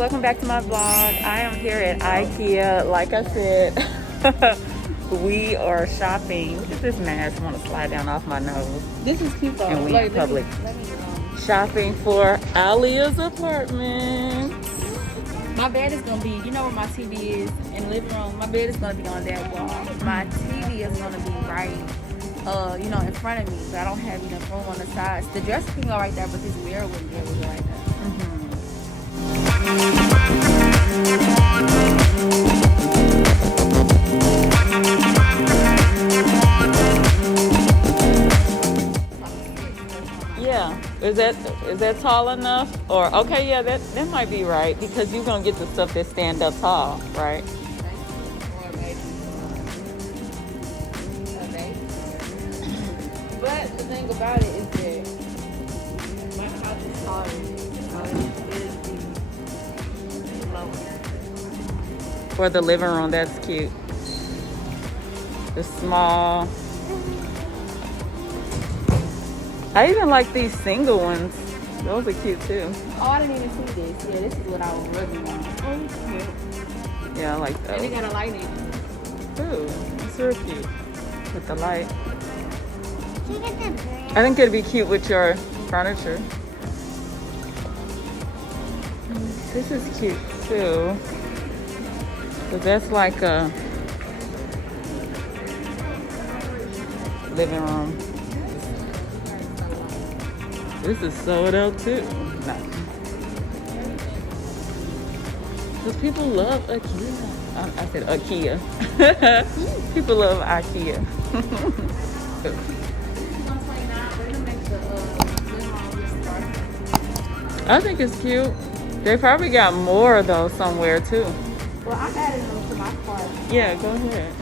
welcome back to my vlog. I am here at IKEA. Like I said, we are shopping. Look at this mask. I want to slide down off my nose. This is cute though. And we in public. Shopping for Alia's apartment. My bed is gonna be, you know where my TV is in the living room. My bed is gonna be on that wall. My TV is gonna be right, you know, in front of me. So I don't have enough room on the sides. The dresser can go right there, but this mirror wouldn't be able to go right there. Yeah, is that tall enough? Or okay, yeah, that might be right because you're gonna get the stuff that stand up tall, right? But the thing about it is that my house is taller, so it is the lowest. For the living room, that's cute. The small. I even like these single ones. Those are cute too. Oh, I didn't even see this. Yeah, this is what I was really want. Oh, cute. Yeah, I like those. And they got a light in it. Ooh, it's real cute with the light. I think it'd be cute with your furniture. This is cute too. But that's like a living room. This is sold out too. No. Because people love IKEA. I said IKEA. People love IKEA. I think it's cute. They probably got more though somewhere too. Well, I'm adding them to my cart. Yeah, go ahead.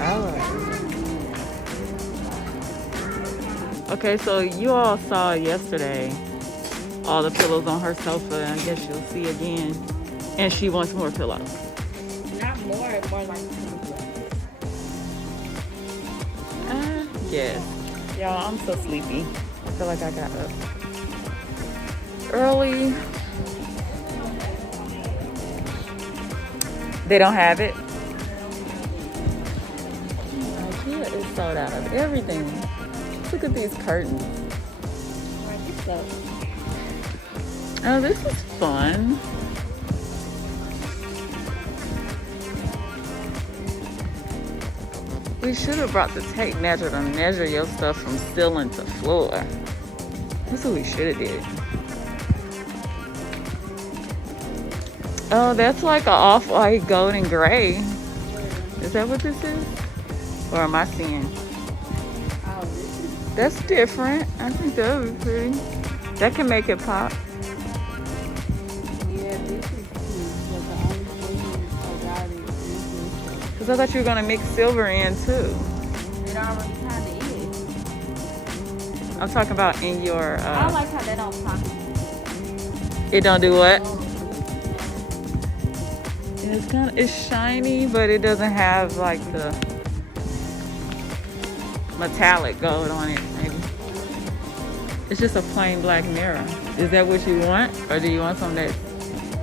All right. Okay, so you all saw yesterday all the pillows on her sofa, and I guess you'll see again. And she wants more pillows. Not more like yes. Y'all, I'm so sleepy. I feel like I got up early. They don't have it. IKEA is sold out of everything. Look at these curtains. Oh, this is fun. We should have brought the tape measure to measure your stuff from ceiling to floor. That's what we should have did. Oh, that's like an off-white golden gray. Is that what this is? Or am I seeing? That's different. I think that would be pretty. That can make it pop. Yeah, this is cute. But the only thing about it is Because I thought you were going to mix silver in too. it already kind of is. I'm talking about in your... I don't like how that don't pop. It don't do what? It's shiny, but it doesn't have like the metallic gold on it, maybe. It's just a plain black mirror. Is that what you want? Or do you want something that's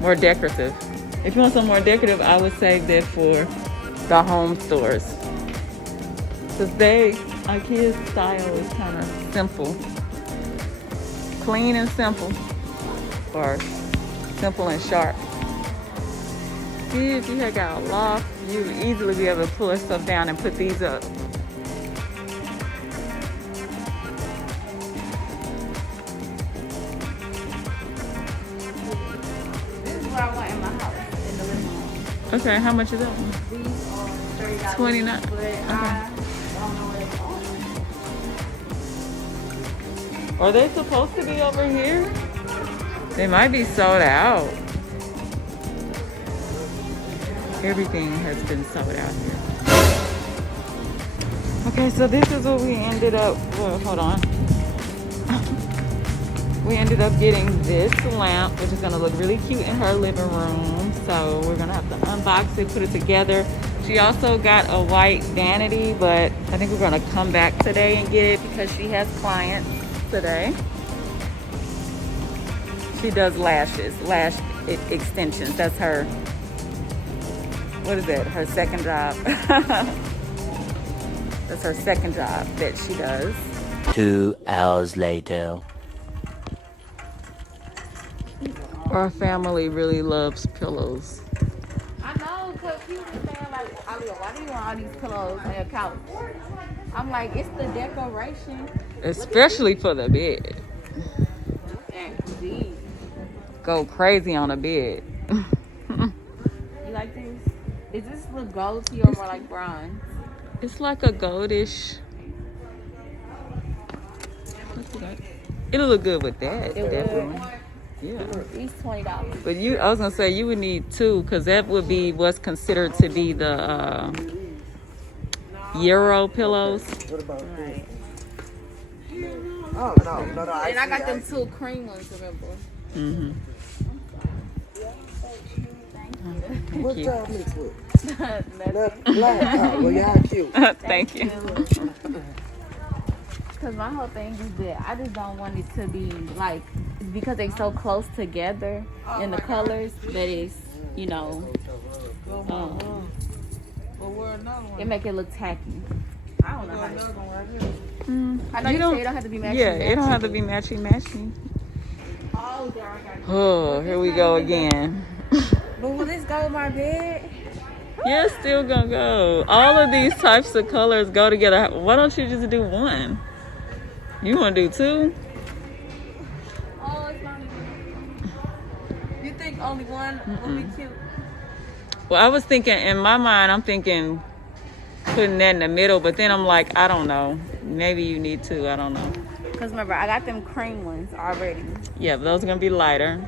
more decorative? If you want something more decorative, I would save that for the home stores. Because IKEA's style is kind of simple. Clean and simple. Or simple and sharp. See, if you had got a loft, you would easily be able to pull that stuff down and put these up. I want in my house, in the living room. Okay, how much is that one? These are $30. $29. But Okay. I don't know where it's on. Are they supposed to be over here? They might be sold out. Everything has been sold out here. Okay, so this is what we ended up, well, hold on. We ended up getting this lamp, which is gonna look really cute in her living room. So we're gonna have to unbox it, put it together. She also got a white vanity, but I think we're gonna come back today and get it because she has clients today. She does lash extensions. That's her, what is that? Her second job. That's her second job that she does. 2 hours later. Our family really loves pillows. I know, because people were saying, like, Alia, why do you want all these pillows on your couch? I'm like, it's the decoration. Especially for the bed. Indeed. Go crazy on a bed. You like this? Is this look gold to you or more like bronze? It's like a goldish. It'll look good with that, It definitely. would. Yeah. These $20. But I was gonna say you would need two, because that would be what's considered to be the Euro pillows. Right. Oh, no. And I got them 2 cream ones, remember? Mm-hmm. Thank What you. y'all mix with? Nothing. Black. Oh, well, y'all cute. Thank you. Because my whole thing is that I just don't want it to be like, because they so close together in the colors, that it's, you know, it make it look tacky. I don't know how to. I know you say it don't have to be matching. Yeah, it don't have to be matchy. Oh, Darra, I got you. Oh, here we go again. But will this go with my bed? Yeah, it's still gonna go. All of these types of colors go together. Why don't you just do one? You wanna do two? Oh, it's not even. You think only one will be cute? Well, I was thinking, in my mind, I'm thinking putting that in the middle, but then I'm like, I don't know. Maybe you need two, I don't know. Because remember, I got them cream ones already. Yeah, but those are gonna be lighter.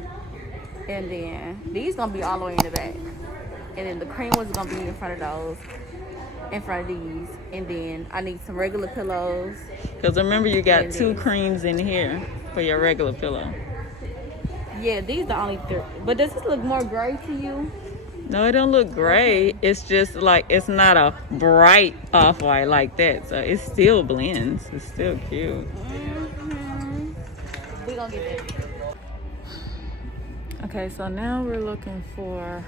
And then these gonna be all the way in the back. And then the cream ones gonna be in front of those. In front of these. And then I need some regular pillows. Because remember, you got two creams in here for your regular pillow. Yeah, these the only 3. But does this look more gray to you? No, it don't look gray. It's just like, it's not a bright off-white like that. So it still blends. It's still cute. Mm-hmm. We gonna get that. Okay, so now we're looking for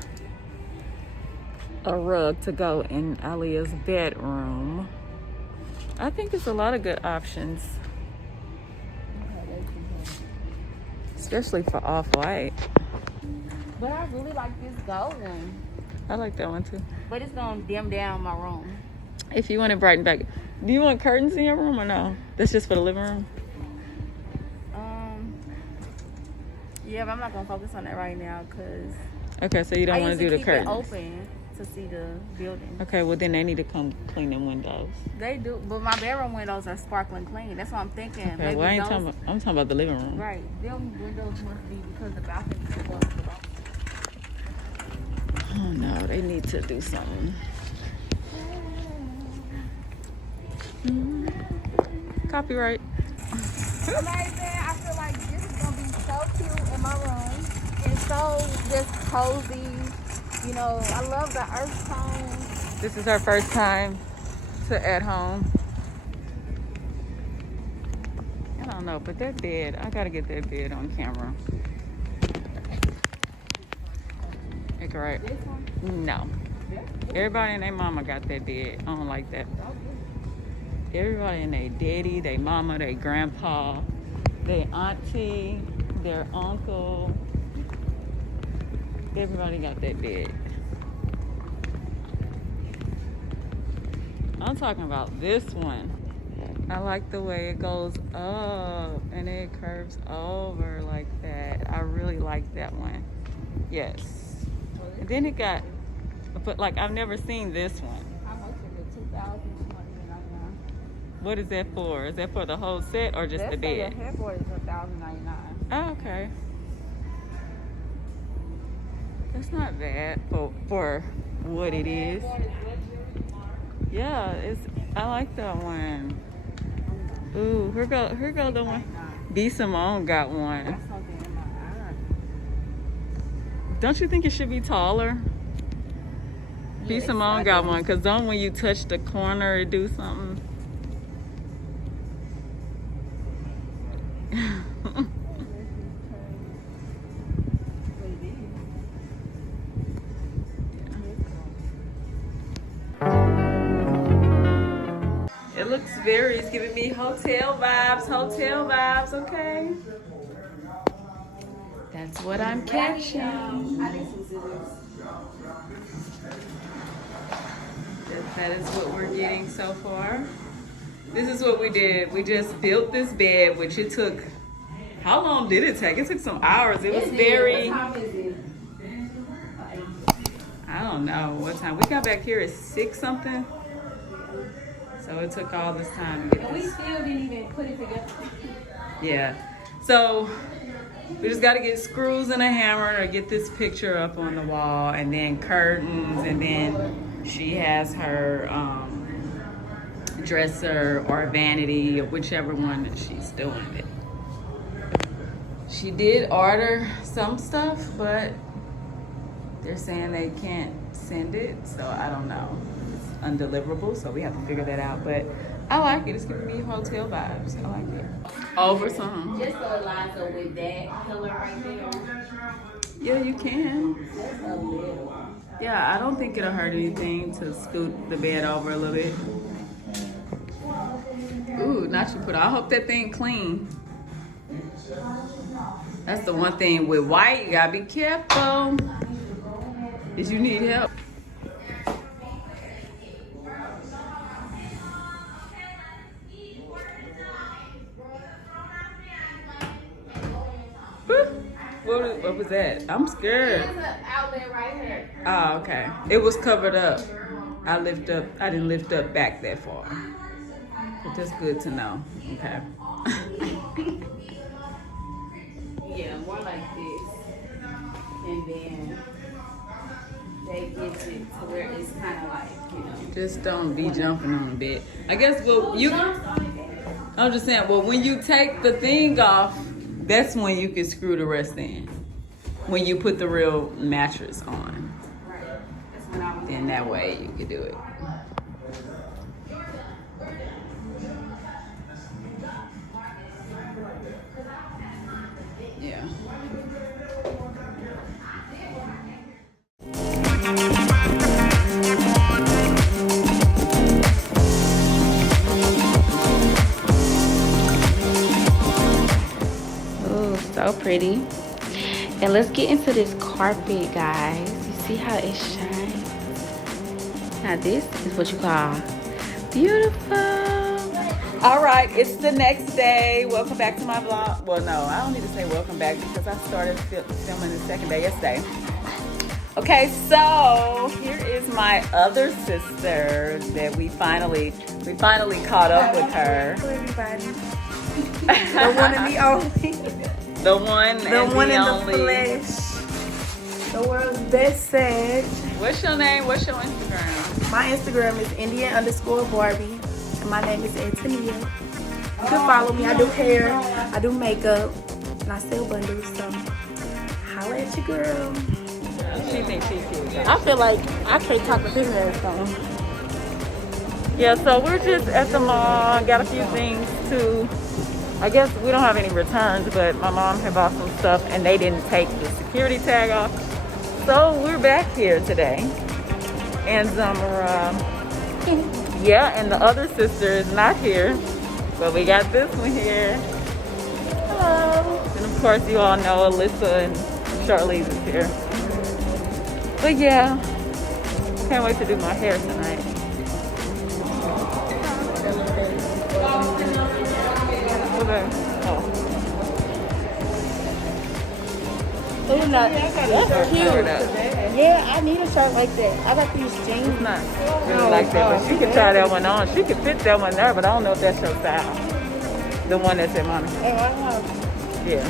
a rug to go in Alia's bedroom. I think it's a lot of good options. Especially for off-white. But I really like this gold one. I like that one too. But it's gonna dim down my room. If you want it brighten back. Do you want curtains in your room or no? That's just for the living room? Yeah, but I'm not gonna focus on that right now because Okay, so you don't want to do the curtains. I usually keep it open to see the building. Okay, well then they need to come clean them windows. They do, but my bedroom windows are sparkling clean. That's what I'm thinking. Okay, Maybe well I ain't those, talking about, I'm talking about the living room. right. Them windows must be because the balcony is above the balcony. Oh no, they need to do something. Copyright. Amazing. I feel like this is gonna be so cute in my room and so just cozy. You know, I love the earth tone. This is her first time to at home. I don't know, but that bed, I gotta get that bed on camera. It's right. This one. No. Everybody and their mama got that bed. I don't like that. Everybody and their daddy, their mama, their grandpa, their auntie, their uncle. Everybody got that bed. I'm talking about this one. I like the way it goes up and it curves over like that. I really like that one. Yes. And then it got, but like I've never seen this one. How much is it? $2,299. What is that for? Is that for the whole set or just the bed? The headboard is $1,099. Oh, okay. That's not bad for what it is. Yeah, I like that one. Ooh, here go the one. B. Simone got one. That's something in my eye. Don't you think it should be taller? B. Yeah, Simone got one, because don't when you touch the corner it do something? it's giving me hotel vibes, okay? That's what I'm catching. That is what we're getting so far. This is what we did. We just built this bed, which it took, how long did it take? It took some hours. It was very, What time is it? I don't know what time. We got back here at 6 something. So it took all this time to get And we this. still didn't even put it together. Yeah. So we just got to get screws and a hammer to get this picture up on the wall, and then curtains, and then she has her dresser or vanity, or whichever one that she's doing it. She did order some stuff, but they're saying they can't send it, so I don't know. It's undeliverable, so we have to figure that out. But I like it. It's giving me hotel vibes. I like it. Over some. Just so it lines up with that color right there. Yeah, you can. Just a little. Yeah, I don't think it'll hurt anything to scoot the bed over a little bit. Ooh, not you put. I hope that thing clean. That's the one thing with white. You gotta be careful. Did you need help? What was that? I'm scared. There's an outlet right here. Oh, okay. It was covered up. I didn't lift up back that far. But that's good to know. Okay. Yeah, more like this. And then they get it to where it's kind of like, you know. Just don't be jumping on the bed. I guess I'm just saying, well, when you take the thing off, that's when you can screw the rest in. When you put the real mattress on. Right. That's when I was. Then that way you can do it. Yeah. Oh, so pretty. And let's get into this carpet, guys. You see how it shines? Now this is what you call beautiful. All right, it's the next day. Welcome back to my vlog. Well, no, I don't need to say welcome back because I started filming the second day yesterday. Okay, so here is my other sister that we finally caught up with her. Hello, everybody. The one and the only. The one and The one the in the only. flesh. The world's best Sag. What's your name? What's your Instagram? My Instagram is Indian_Barbie. And my name is Antonia. You can follow me. I do hair, I do makeup, and I sell bundles. So holla at your girl. She thinks she's cute. I feel like I can't talk to his ass on. Yeah, so we're just at the mall. Got a few things to. I guess we don't have any returns, but my mom had bought some stuff and they didn't take the security tag off. So we're back here today. And yeah, and the other sister is not here. But we got this one here. Hello. And of course you all know Alyssa and Charlize is here. But yeah, can't wait to do my hair tonight. Okay. Oh. That's cute. Yeah, I need a shirt like that. I got these jeans. It's not really like that, but she can try that one on. She can fit that one there, but I don't know if that's her style. The one that's at Monica. Oh, I have. Yeah.